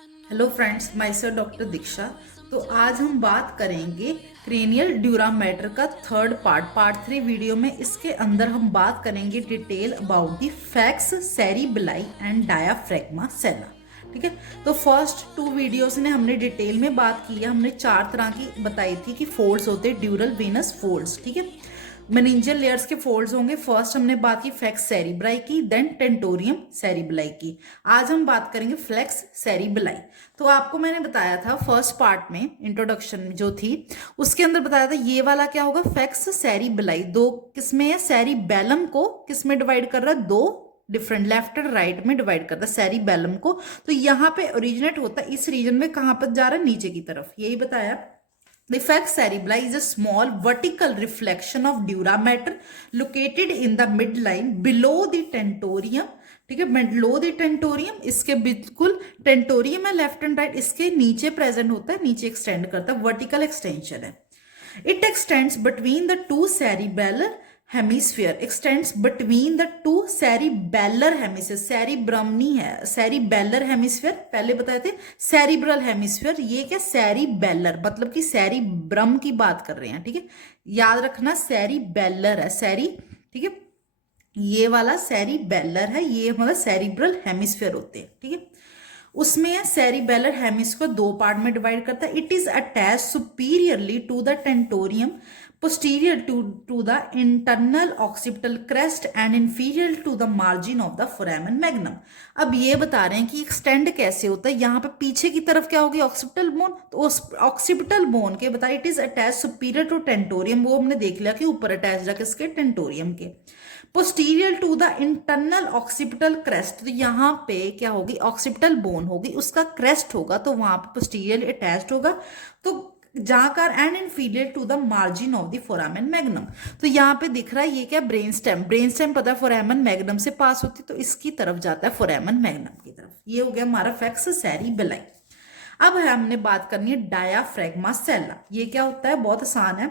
Hello friends, myself doctor Diksha. तो आज हम बात करेंगे क्रेनियल ड्यूरामेटर का थर्ड पार्ट 3 वीडियो में। इसके अंदर हम बात करेंगे detail about the falx cerebelli and diaphragma sellae. ठीक है, तो फर्स्ट 2 वीडियोस ने हमने डिटेल में बात की है। हमने 4 तरह की बताई थी कि फोल्ड्स होते हैं, ड्यूरल वेनस फोल्ड्स। ठीक है, मेनिंजियल लेयर्स के फोल्ड्स होंगे। फर्स्ट हमने बात की फ्लेक्स सेरिब्राई की, देन टेंटोरियम सेरिबेलाई की। आज हम बात करेंगे फ्लेक्स सेरिबेलाई। तो आपको मैंने बताया था फर्स्ट पार्ट में, इंट्रोडक्शन में जो थी उसके अंदर बताया था ये वाला क्या होगा, फ्लेक्स सेरिबेलाई। दो किसमें है, सेरिबेलम को किसमें डिवाइड कर रहा है, दो डिफरेंट लेफ्ट एंड राइट में डिवाइड करता है सेरिबेलम को। तो यहाँ पे ओरिजिनेट होता है इस रीजन में, कहां पर जा रहा है, नीचे की तरफ, यही बताया। The falx cerebelli is a small vertical reflection of dura mater located in the midline below the tentorium। ठीक है, below the tentorium, इसके बिल्कुल टेंटोरियम है लेफ्ट एंड राइट, इसके नीचे प्रेजेंट होता है, नीचे एक्सटेंड करता है, वर्टिकल एक्सटेंशन है। It extends between the two cerebellar hemisphere, x tends between the two cerebellar hemisphere. Cerebrum नहीं है, सेरिबेलर हेमिस्फीयर पहले बताए थे, सेरिब्रल हेमिस्फीयर। ये क्या, सेरिबेलर मतलब कि सेरिब्रम की बात कर रहे हैं। ठीक है, याद रखना सेरिबेलर है, सेरी, ठीक है, ये वाला सेरिबेलर है, ये हमारा सेरिब्रल हेमिस्फीयर होते हैं। ठीक है, उसमें सेरिबेलर हेमिस्फीयर दो पार्ट में डिवाइड करता है। It is attach superiorly to the tentorium, posterior to the internal occipital crest and inferior to the margin of the foramen magnum। अब ये बता रहे हैं कि एक्सटेंड कैसे होता है। यहाँ पे पीछे की तरफ क्या होगी, ऑक्सीपिटल बोन। तो उस ऑक्सीपिटल बोन के बताया it is attach superior to tentorium, वो हमने देख लिया कि ऊपर अटैच है किसके, टेंटोरियम के। Posterior to the internal occipital crest, तो यहाँ पे क्या होगी, ऑक्सीपिटल बोन होगी, उसका क्रेस्ट होगा, तो वहां पे पोस्टीरियर अटैच्ड होगा। तो जाकर and inferior to the margin of the foramen magnum. तो यहाँ पे दिख रहा है ये क्या, ब्रेन स्टेम। ब्रेन स्टेम पता है फोरामेन मैग्नम से पास होती है, तो इसकी तरफ जाता है, फोरामेन मैग्नम की तरफ। ये हो गया हमारा फ्लेक्स सेरिबेलाई। अब है हमने बात करनी है डायाफ्रैग्मा सेला। ये क्या होता है, बहुत आसान है।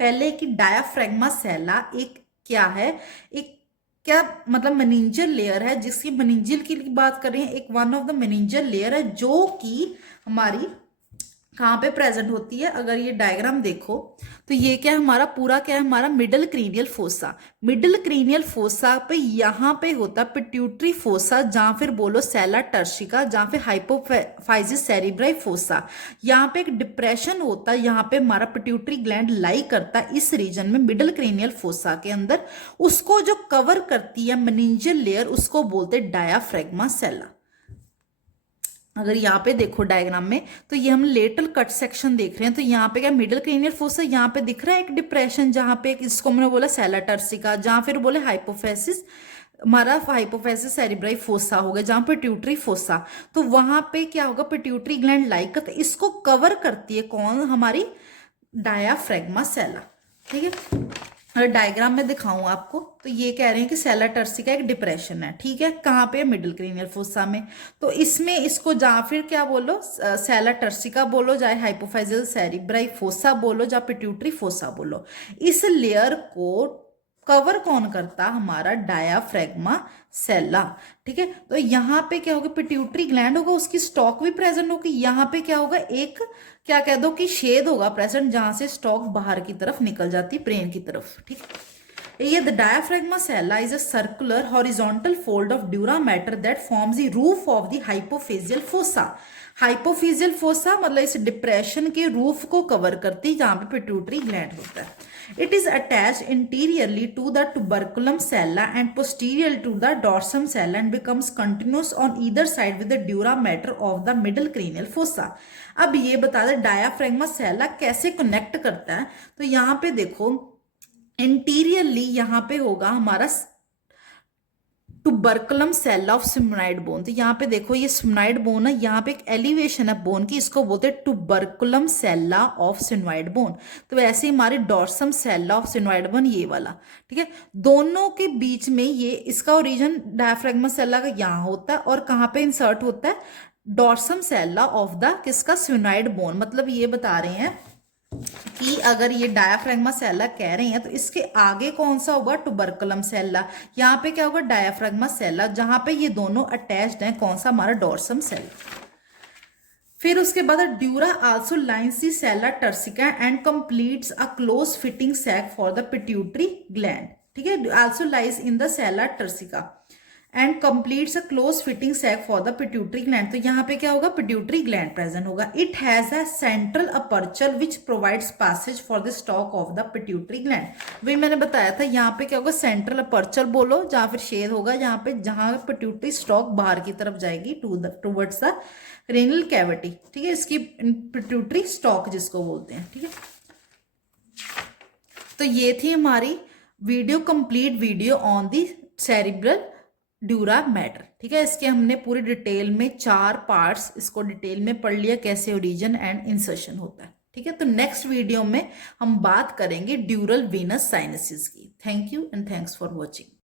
पहले की डायाफ्रैग्मा सेला एक क्या है, एक क्या मतलब मेनिंजियल लेयर है, जिसकी मेनिंजियल की बात कर रहे हैं, एक one of the meningeal layer है जो कि हमारी कहाँ पे प्रेजेंट होती है। अगर ये डायग्राम देखो तो ये क्या है, हमारा पूरा क्या है, हमारा middle cranial fossa. Middle cranial fossa पे यहाँ पे होता है पिट्यूटरी फोसा, जहाँ फिर बोलो सेला टर्शिका, जहाँ फिर हाइपोफाइजिस सेरिब्राई फोसा। यहाँ पे एक डिप्रेशन होता है, यहाँ पे हमारा पिट्यूटरी ग्लैंड लाई करता है इस रीजन में, मिडल क्रीनियल फोसा के अंदर। उसको जो कवर करती है मेनिंजियल लेयर, उसको बोलते हैं डायाफ्रैग्मा सेला। अगर यहाँ पे देखो डायग्राम में, तो ये हम लेटरल कट सेक्शन देख रहे हैं। तो यहाँ पे क्या, मिडिल क्रेनियल फोसा, यहाँ पे दिख रहा है एक डिप्रेशन, जहाँ पे इसको मैंने बोला सेला टर्सिका, जहाँ फिर बोले हाइपोफेसिस, हमारा हाइपोफेसिस सेरिब्राई फोसा हो गया, जहाँ पिट्यूटरी फोसा। तो वहां पे क्या होगा, पिट्यूटरी ग्लैंड लाइक करता है, इसको कवर करती है कौन, हमारी डायाफ्रैग्मा सेला। ठीक है, अगर डायग्राम में दिखाऊं आपको, तो ये कह रहे हैं कि सेला टर्सिका एक डिप्रेशन है। ठीक है, कहाँ पे, मिडिल क्रेनियल फोसा में। तो इसमें इसको जहाँ फिर क्या बोलो, सेला टर्सिका बोलो, चाहे हाइपोफाइजियल सेरिब्राई फोसा बोलो, या पिट्यूटरी फोसा बोलो, इस लेयर को कवर कौन करता, हमारा डायाफ्रैग्मा सेला। ठीक है, तो यहाँ पे क्या होगा, पिट्यूटरी ग्लैंड होगा, उसकी स्टॉक भी प्रेजेंट होगी। यहाँ पे क्या होगा, एक क्या कह दो कि शेड होगा प्रेजेंट, जहां से स्टॉक बाहर की तरफ निकल जाती है, ब्रेन की तरफ। ठीक है, ये the diaphragma sellae is a circular horizontal fold of dura mater that forms the roof of the hypophyseal fossa. Hypophyseal fossa मतलब इस डिप्रेशन के रूफ को कवर करती है, जहां पे पिट्यूटरी ग्लैंड होता है। It is attached interiorly to the tuberculum sella and posterior to the dorsum sella and becomes continuous on either side with the dura mater of the middle cranial fossa। अब ये बता दें डायाफ्रैग्मा सेला कैसे connect करता है। तो यहाँ पे देखो इंटीरियरली यहाँ पे होगा हमारा टुबरकुलम सेल ऑफ सिमनाइड बोन। तो यहाँ पे देखो ये सिमनाइड बोन है, यहाँ पे एक एलिवेशन है बोन की, इसको बोलते हैं टुबरकुलम सेल्ला ऑफ सिनवाइड बोन। तो वैसे ही हमारे डॉर्सम सेल्ला ऑफ सिनवाइड बोन ये वाला। ठीक है, दोनों के बीच में ये इसका ओरिजिन डायाफ्रैग्मा सेल्ला का यहाँ होता है, और कहाँ पे इंसर्ट होता है, डॉर्सम सेल्ला ऑफ द किसका, सिनवाइड बोन। मतलब ये बता रहे हैं कि अगर ये डायाफ्रैग्मा सेल्ला कह रहे हैं, तो इसके आगे कौन सा होगा, टुबरकुलम सेल्ला। यहाँ पे क्या होगा, डायाफ्रैग्मा सेल्ला, जहां पे ये दोनों अटैच्ड हैं, कौन सा, हमारा डॉर्सम सेल्ला। फिर उसके बाद dura also lines the sella turcica and completes a close fitting sac for the pituitary gland. ठीक है, also lies in the sella turcica and completes a close fitting sac for the pituitary gland. तो यहाँ पे क्या होगा, pituitary gland present होगा। It has a central aperture which provides passage for the stalk of the pituitary gland. वही मैंने बताया था, यहाँ पे क्या होगा, सेंट्रल अपर्चर बोलो जहाँ फिर शेड होगा, यहाँ पे जहाँ पिट्यूटरी स्टॉक बाहर की तरफ जाएगी टूवर्ड्स द क्रेनियल कैविटी। ठीक है, इसकी पिट्यूटरी स्टॉक जिसको बोलते हैं। ठीक है, तो ये थी हमारी video, complete video on the cerebral dura mater. ठीक है, इसके हमने पूरी डिटेल में 4 पार्ट्स इसको डिटेल में पढ़ लिया, कैसे ओरिजिन एंड इंसर्शन होता है। ठीक है, तो नेक्स्ट वीडियो में हम बात करेंगे ड्यूरल वीनस साइनसिस की। Thank you and thanks for watching.